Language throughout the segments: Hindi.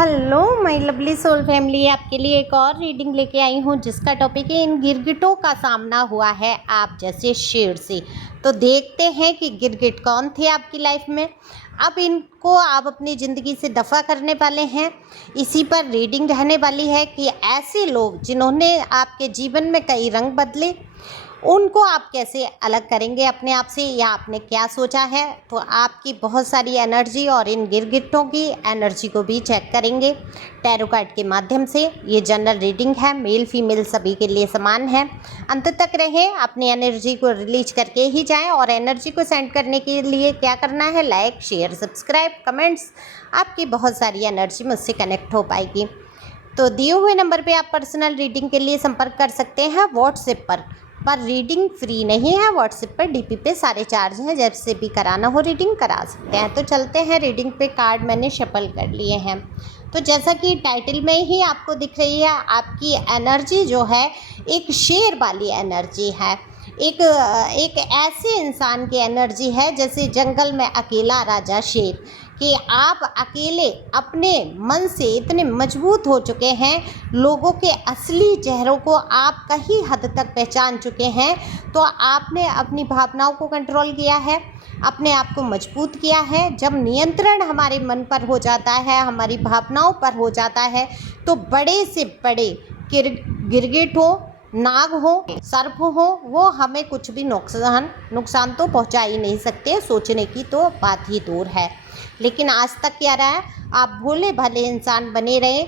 Hello my lovely soul family, आपके लिए एक और रीडिंग लेके आई हूँ जिसका टॉपिक है इन गिरगिटों का सामना हुआ है आप जैसे शेर से। तो देखते हैं कि गिरगिट कौन थे आपकी लाइफ में। अब इनको आप अपनी ज़िंदगी से दफ़ा करने वाले हैं। इसी पर रीडिंग रहने वाली है कि ऐसे लोग जिन्होंने आपके जीवन में कई रंग बदले, उनको आप कैसे अलग करेंगे अपने आप से, या आपने क्या सोचा है। तो आपकी बहुत सारी एनर्जी और इन गिरगिटों की एनर्जी को भी चेक करेंगे टैरो कार्ड के माध्यम से। ये जनरल रीडिंग है, मेल फीमेल सभी के लिए समान है। अंत तक रहे, अपनी एनर्जी को रिलीज करके ही जाएं। और एनर्जी को सेंड करने के लिए क्या करना है, लाइक शेयर सब्सक्राइब कमेंट्स, आपकी बहुत सारी एनर्जी मुझसे कनेक्ट हो पाएगी। तो दिए हुए नंबर पे आप पर्सनल रीडिंग के लिए संपर्क कर सकते हैं व्हाट्सएप पर रीडिंग फ्री नहीं है। व्हाट्सएप पर डीपी पे सारे चार्ज हैं, जैसे भी कराना हो रीडिंग करा सकते हैं। तो चलते हैं रीडिंग पे। कार्ड मैंने शफल कर लिए हैं। तो जैसा कि टाइटल में ही आपको दिख रही है, आपकी एनर्जी जो है एक शेर वाली एनर्जी है। एक ऐसे इंसान की एनर्जी है जैसे जंगल में अकेला राजा शेर, कि आप अकेले अपने मन से इतने मजबूत हो चुके हैं, लोगों के असली चेहरों को आप कहीं हद तक पहचान चुके हैं। तो आपने अपनी भावनाओं को कंट्रोल किया है, अपने आप को मजबूत किया है। जब नियंत्रण हमारे मन पर हो जाता है, हमारी भावनाओं पर हो जाता है, तो बड़े से बड़े गिरगिट हो, नाग हो, सर्प हो, वो हमें कुछ भी नुकसान तो पहुंचा ही नहीं सकते। सोचने की तो बात ही दूर है। लेकिन आज तक क्या रहा है, आप भोले भाले इंसान बने रहे।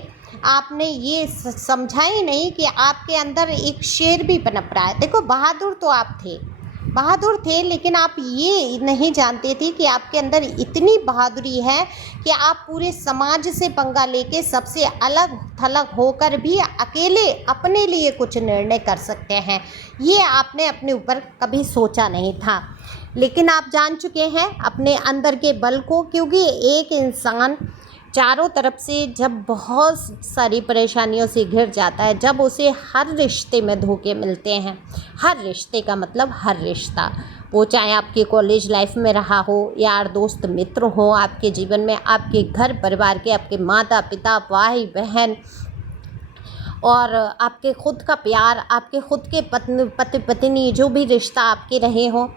आपने ये समझा ही नहीं कि आपके अंदर एक शेर भी पनप रहा है। देखो, बहादुर तो आप थे, लेकिन आप ये नहीं जानते थे कि आपके अंदर इतनी बहादुरी है कि आप पूरे समाज से पंगा लेके सबसे अलग थलग होकर भी अकेले अपने लिए कुछ निर्णय कर सकते हैं। ये आपने अपने ऊपर कभी सोचा नहीं था, लेकिन आप जान चुके हैं अपने अंदर के बल को। क्योंकि एक इंसान चारों तरफ से जब बहुत सारी परेशानियों से घिर जाता है, जब उसे हर रिश्ते में धोखे मिलते हैं, हर रिश्ते का मतलब हर रिश्ता, वो चाहे आपके कॉलेज लाइफ में रहा हो, यार दोस्त मित्र हो, आपके जीवन में, आपके घर परिवार के, आपके माता पिता भाई बहन, और आपके खुद का प्यार, आपके खुद के पति पत्नी, जो भी रिश्ता आपके रहे हों,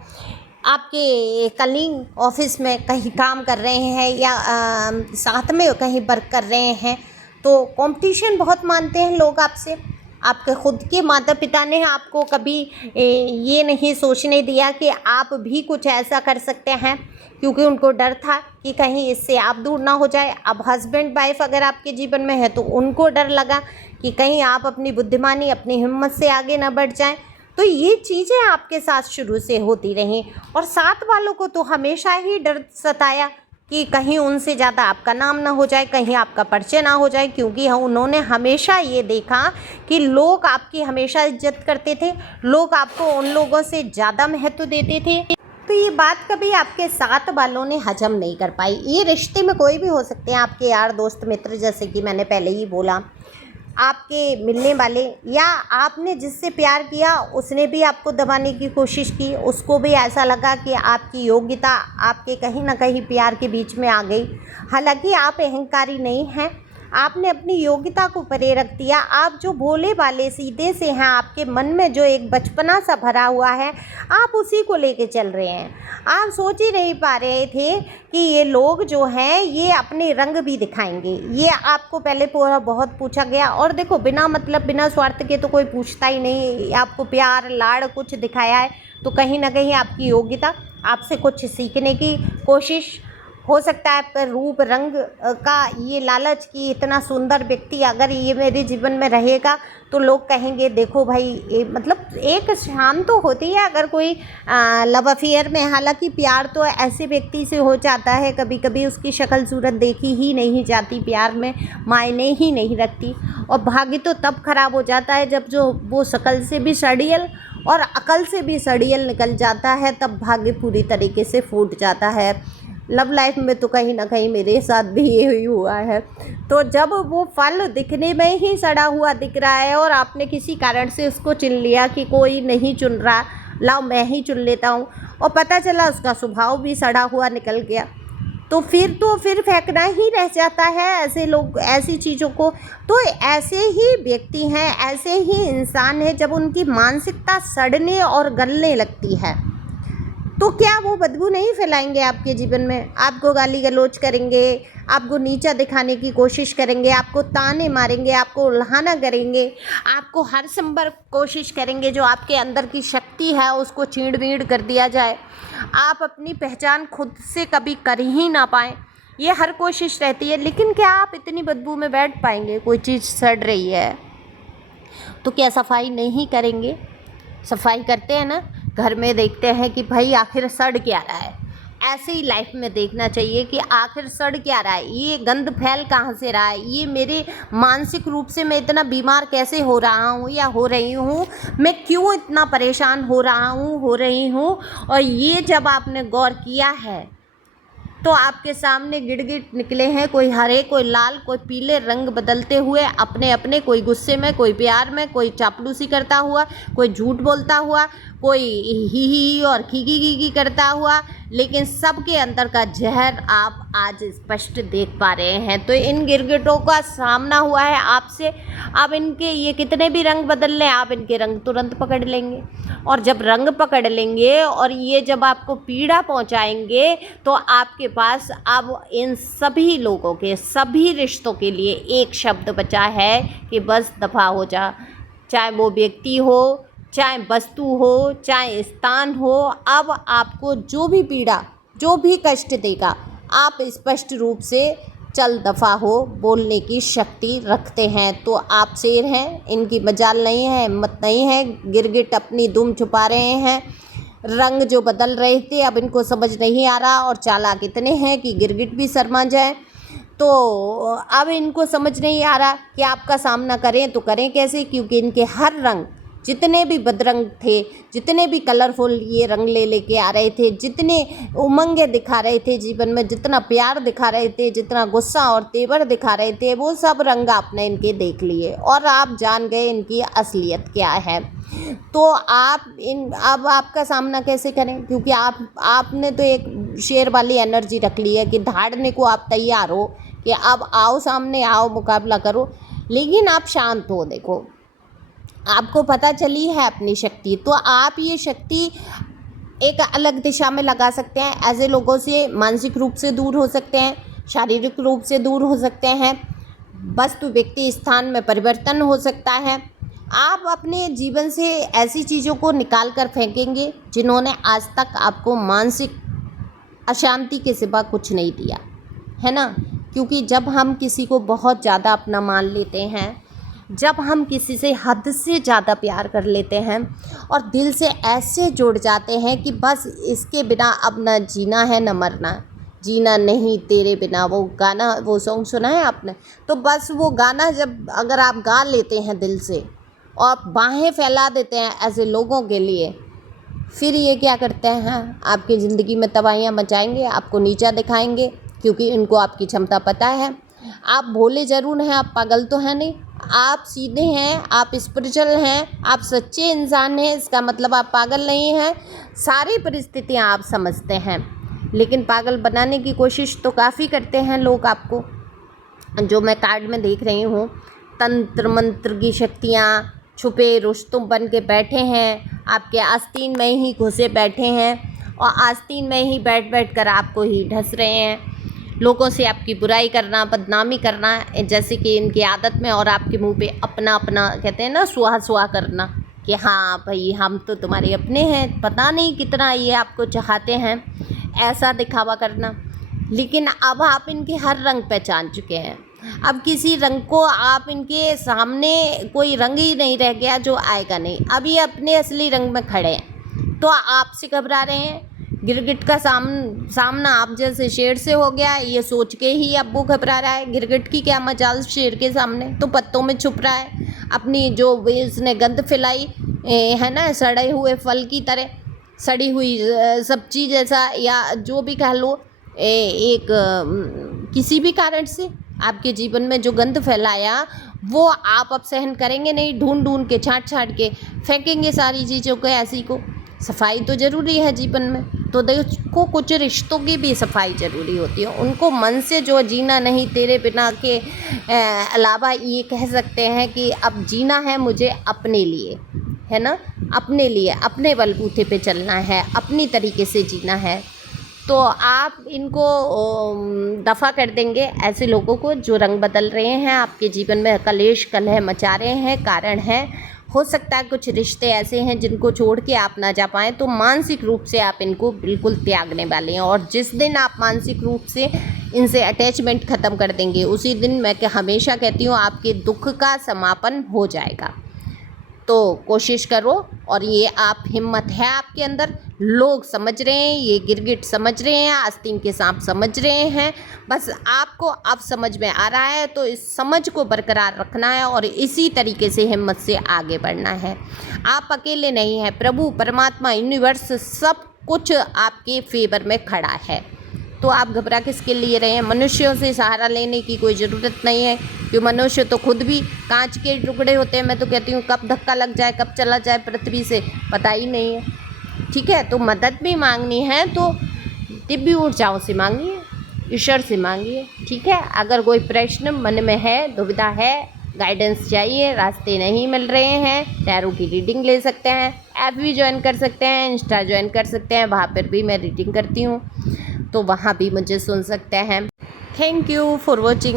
आपके कलीग ऑफिस में कहीं काम कर रहे हैं, या साथ में कहीं वर्क कर रहे हैं, तो कंपटीशन बहुत मानते हैं लोग आपसे। आपके खुद के माता पिता ने आपको कभी ये नहीं सोचने दिया कि आप भी कुछ ऐसा कर सकते हैं, क्योंकि उनको डर था कि कहीं इससे आप दूर ना हो जाए। अब हस्बैंड वाइफ अगर आपके जीवन में है, तो उनको डर लगा कि कहीं आप अपनी बुद्धिमानी, अपनी हिम्मत से आगे ना बढ़ जाएं। तो ये चीज़ें आपके साथ शुरू से होती रहीं। और साथ वालों को तो हमेशा ही डर सताया कि कहीं उनसे ज़्यादा आपका नाम ना हो जाए, कहीं आपका परिचय ना हो जाए, क्योंकि उन्होंने हमेशा ये देखा कि लोग आपकी हमेशा इज्जत करते थे, लोग आपको उन लोगों से ज़्यादा महत्व देते थे। तो ये बात कभी आपके साथ वालों ने हजम नहीं कर पाई। ये रिश्ते में कोई भी हो सकते हैं, आपके यार दोस्त मित्र, जैसे कि मैंने पहले ही बोला, आपके मिलने वाले, या आपने जिससे प्यार किया उसने भी आपको दबाने की कोशिश की। उसको भी ऐसा लगा कि आपकी योग्यता आपके कहीं ना कहीं प्यार के बीच में आ गई। हालांकि आप अहंकारी नहीं हैं, आपने अपनी योग्यता को परे रख दिया। आप जो भोले वाले सीधे से हैं, आपके मन में जो एक बचपना सा भरा हुआ है, आप उसी को लेके चल रहे हैं। आप सोच ही नहीं पा रहे थे कि ये लोग जो हैं ये अपने रंग भी दिखाएंगे। ये आपको पहले पूरा बहुत पूछा गया, और देखो, बिना मतलब बिना स्वार्थ के तो कोई पूछता ही नहीं। आपको प्यार लाड़ कुछ दिखाया है, तो कहीं ना कहीं आपकी योग्यता, आपसे कुछ सीखने की कोशिश, हो सकता है आपका रूप रंग का ये लालच कि इतना सुंदर व्यक्ति अगर ये मेरे जीवन में रहेगा, तो लोग कहेंगे देखो भाई, मतलब एक शाम तो होती है अगर कोई लव अफेयर में। हालांकि प्यार तो ऐसे व्यक्ति से हो जाता है, कभी कभी उसकी शक्ल सूरत देखी ही नहीं जाती, प्यार में मायने ही नहीं रखती। और भाग्य तो तब खराब हो जाता है जब जो वो शक्ल से भी सड़ियल और अकल से भी सड़ियल निकल जाता है, तब भाग्य पूरी तरीके से फूट जाता है। लव लाइफ में तो कहीं ना कहीं मेरे साथ भी यही हुआ है। तो जब वो फल दिखने में ही सड़ा हुआ दिख रहा है, और आपने किसी कारण से उसको चुन लिया कि कोई नहीं चुन रहा, लाओ मैं ही चुन लेता हूँ, और पता चला उसका स्वभाव भी सड़ा हुआ निकल गया, तो फिर फेंकना ही रह जाता है ऐसे लोग, ऐसी चीज़ों को। तो ऐसे ही व्यक्ति हैं, ऐसे ही इंसान हैं, जब उनकी मानसिकता सड़ने और गलने लगती है तो क्या वो बदबू नहीं फैलाएंगे आपके जीवन में? आपको गाली गलौज करेंगे, आपको नीचा दिखाने की कोशिश करेंगे, आपको ताने मारेंगे, आपको उल्हाना करेंगे, आपको हर संभव कोशिश करेंगे जो आपके अंदर की शक्ति है उसको छीण-बीण कर दिया जाए। आप अपनी पहचान खुद से कभी कर ही ना पाएँ, ये हर कोशिश रहती है। लेकिन क्या आप इतनी बदबू में बैठ पाएंगे? कोई चीज़ सड़ रही है तो क्या सफाई नहीं करेंगे? सफाई करते हैं ना, घर में देखते हैं कि भाई आखिर सड़ क्या रहा है। ऐसे ही लाइफ में देखना चाहिए कि आखिर सड़ क्या रहा है, ये गंद फैल कहाँ से रहा है, ये मेरे मानसिक रूप से मैं इतना बीमार कैसे हो रहा हूँ या हो रही हूँ, मैं क्यों इतना परेशान हो रहा हूँ, हो रही हूँ। और ये जब आपने गौर किया है तो आपके सामने गिड़गिट निकले हैं, कोई हरे, कोई लाल, कोई पीले रंग बदलते हुए अपने अपने, कोई गुस्से में, कोई प्यार में, कोई चापलूसी करता हुआ, कोई झूठ बोलता हुआ, कोई ही और खीगी करता हुआ, लेकिन सबके अंदर का जहर आप आज स्पष्ट देख पा रहे हैं। तो इन गिरगिटों का सामना हुआ है आपसे। अब इनके ये कितने भी रंग बदल लें, आप इनके रंग तुरंत पकड़ लेंगे। और जब रंग पकड़ लेंगे और ये जब आपको पीड़ा पहुंचाएंगे तो आपके पास अब इन सभी लोगों के, सभी रिश्तों के लिए एक शब्द बचा है कि बस दफ़ा हो जा। चाहे वो व्यक्ति हो, चाहे वस्तु हो, चाहे स्थान हो, अब आपको जो भी पीड़ा, जो भी कष्ट देगा, आप स्पष्ट रूप से चल दफ़ा हो बोलने की शक्ति रखते हैं। तो आप शेर हैं, इनकी मजाल नहीं है, हिम्मत नहीं है। गिरगिट अपनी दुम छुपा रहे हैं, रंग जो बदल रहे थे अब इनको समझ नहीं आ रहा, और चालाक इतने हैं कि गिरगिट भी शर्मा जाए। तो अब इनको समझ नहीं आ रहा कि आपका सामना करें तो करें कैसे, क्योंकि इनके हर रंग, जितने भी बदरंग थे, जितने भी कलरफुल ये रंग लेके आ रहे थे, जितने उमंगें दिखा रहे थे जीवन में, जितना प्यार दिखा रहे थे, जितना गुस्सा और तेवर दिखा रहे थे, वो सब रंग आपने इनके देख लिए और आप जान गए इनकी असलियत क्या है। तो आप अब आपका सामना कैसे करें, क्योंकि आपने तो एक शेर वाली एनर्जी रख ली है कि धाड़ने को आप तैयार हो कि अब आओ, सामने आओ, मुकाबला करो। लेकिन आप शांत हो, देखो आपको पता चली है अपनी शक्ति, तो आप ये शक्ति एक अलग दिशा में लगा सकते हैं। ऐसे लोगों से मानसिक रूप से दूर हो सकते हैं, शारीरिक रूप से दूर हो सकते हैं, वस्तु, व्यक्ति, स्थान में परिवर्तन हो सकता है। आप अपने जीवन से ऐसी चीज़ों को निकाल कर फेंकेंगे जिन्होंने आज तक आपको मानसिक अशांति के सिवा कुछ नहीं दिया, है ना। क्योंकि जब हम किसी को बहुत ज़्यादा अपना मान लेते हैं, जब हम किसी से हद से ज़्यादा प्यार कर लेते हैं और दिल से ऐसे जुड़ जाते हैं कि बस इसके बिना अब ना जीना है ना मरना, जीना नहीं तेरे बिना, वो गाना, वो सॉन्ग सुना है आपने। तो बस वो गाना जब अगर आप गा लेते हैं दिल से और बाहें फैला देते हैं ऐसे लोगों के लिए, फिर ये क्या करते हैं, आपकी ज़िंदगी में तबाहियाँ मचाएंगे, आपको नीचा दिखाएंगे, क्योंकि इनको आपकी क्षमता पता है। आप भोले ज़रूर हैं, आप पागल तो हैं नहीं, आप सीधे हैं, आप स्पिरिचुअल हैं, आप सच्चे इंसान हैं, इसका मतलब आप पागल नहीं हैं। सारी परिस्थितियाँ आप समझते हैं, लेकिन पागल बनाने की कोशिश तो काफ़ी करते हैं लोग आपको। जो मैं कार्ड में देख रही हूँ, तंत्र मंत्र की शक्तियाँ छुपे रुस्तुम बन के बैठे हैं, आपके आस्तीन में ही घुसे बैठे हैं और आस्तीन में ही बैठ कर आपको ही ढस रहे हैं। लोगों से आपकी बुराई करना, बदनामी करना, जैसे कि इनकी आदत में, और आपके मुंह पे अपना अपना कहते हैं ना, सुहा करना कि हाँ भाई हम तो तुम्हारे अपने हैं, पता नहीं कितना ये आपको चाहते हैं, ऐसा दिखावा करना। लेकिन अब आप इनके हर रंग पहचान चुके हैं। अब किसी रंग को आप इनके सामने, कोई रंग ही नहीं रह गया जो आएगा नहीं। अब ये अपने असली रंग में खड़े हैं, तो आपसे घबरा रहे हैं। गिरगिट का सामना आप जैसे शेर से हो गया, ये सोच के ही अब वो घबरा रहा है। गिरगिट की क्या मजाल शेर के सामने, तो पत्तों में छुप रहा है, अपनी जो उसने गंद फैलाई है ना, सड़े हुए फल की तरह, सड़ी हुई सब्जी जैसा, या जो भी कह लो, एक किसी भी कारण से आपके जीवन में जो गंद फैलाया वो आप अब सहन करेंगे नहीं। ढूंढ के, छांट के फेंकेंगे सारी चीज़ों को, ऐसी को। सफाई तो ज़रूरी है जीवन में, तो देखो कुछ रिश्तों की भी सफाई ज़रूरी होती है। उनको मन से जो जीना नहीं तेरे बिना के अलावा ये कह सकते हैं कि अब जीना है मुझे अपने लिए, है ना, अपने लिए, अपने बलबूते पे चलना है, अपनी तरीके से जीना है। तो आप इनको दफ़ा कर देंगे ऐसे लोगों को जो रंग बदल रहे हैं, आपके जीवन में कलेश कलह मचा रहे हैं, कारण है। हो सकता है कुछ रिश्ते ऐसे हैं जिनको छोड़ के आप ना जा पाएँ, तो मानसिक रूप से आप इनको बिल्कुल त्यागने वाले हैं। और जिस दिन आप मानसिक रूप से इनसे अटैचमेंट ख़त्म कर देंगे, उसी दिन मैं हमेशा कहती हूँ आपके दुख का समापन हो जाएगा। तो कोशिश करो, और ये आप हिम्मत है आपके अंदर, लोग समझ रहे हैं, ये गिरगिट समझ रहे हैं, आस्तीन के सांप समझ रहे हैं। बस आपको अब समझ में आ रहा है, तो इस समझ को बरकरार रखना है और इसी तरीके से हिम्मत से आगे बढ़ना है। आप अकेले नहीं हैं, प्रभु परमात्मा यूनिवर्स सब कुछ आपके फेवर में खड़ा है। तो आप घबरा किसके लिए रहे हैं? मनुष्यों से सहारा लेने की कोई ज़रूरत नहीं है, क्योंकि मनुष्य तो खुद भी कांच के टुकड़े होते हैं। मैं तो कहती हूँ कब धक्का लग जाए, कब चला जाए पृथ्वी से, पता ही नहीं है। ठीक है, तो मदद भी मांगनी है तो दिव्य ऊर्जाओं से मांगिए, ईश्वर से मांगिए। ठीक है, अगर कोई प्रश्न मन में है, दुविधा है, गाइडेंस चाहिए, रास्ते नहीं मिल रहे हैं, टैरो की रीडिंग ले सकते हैं, ऐप भी ज्वाइन कर सकते हैं, इंस्टा ज्वाइन कर सकते हैं, वहाँ पर भी मैं रीडिंग करती हूँ, तो वहाँ भी मुझे सुन सकते हैं। Thank you for watching.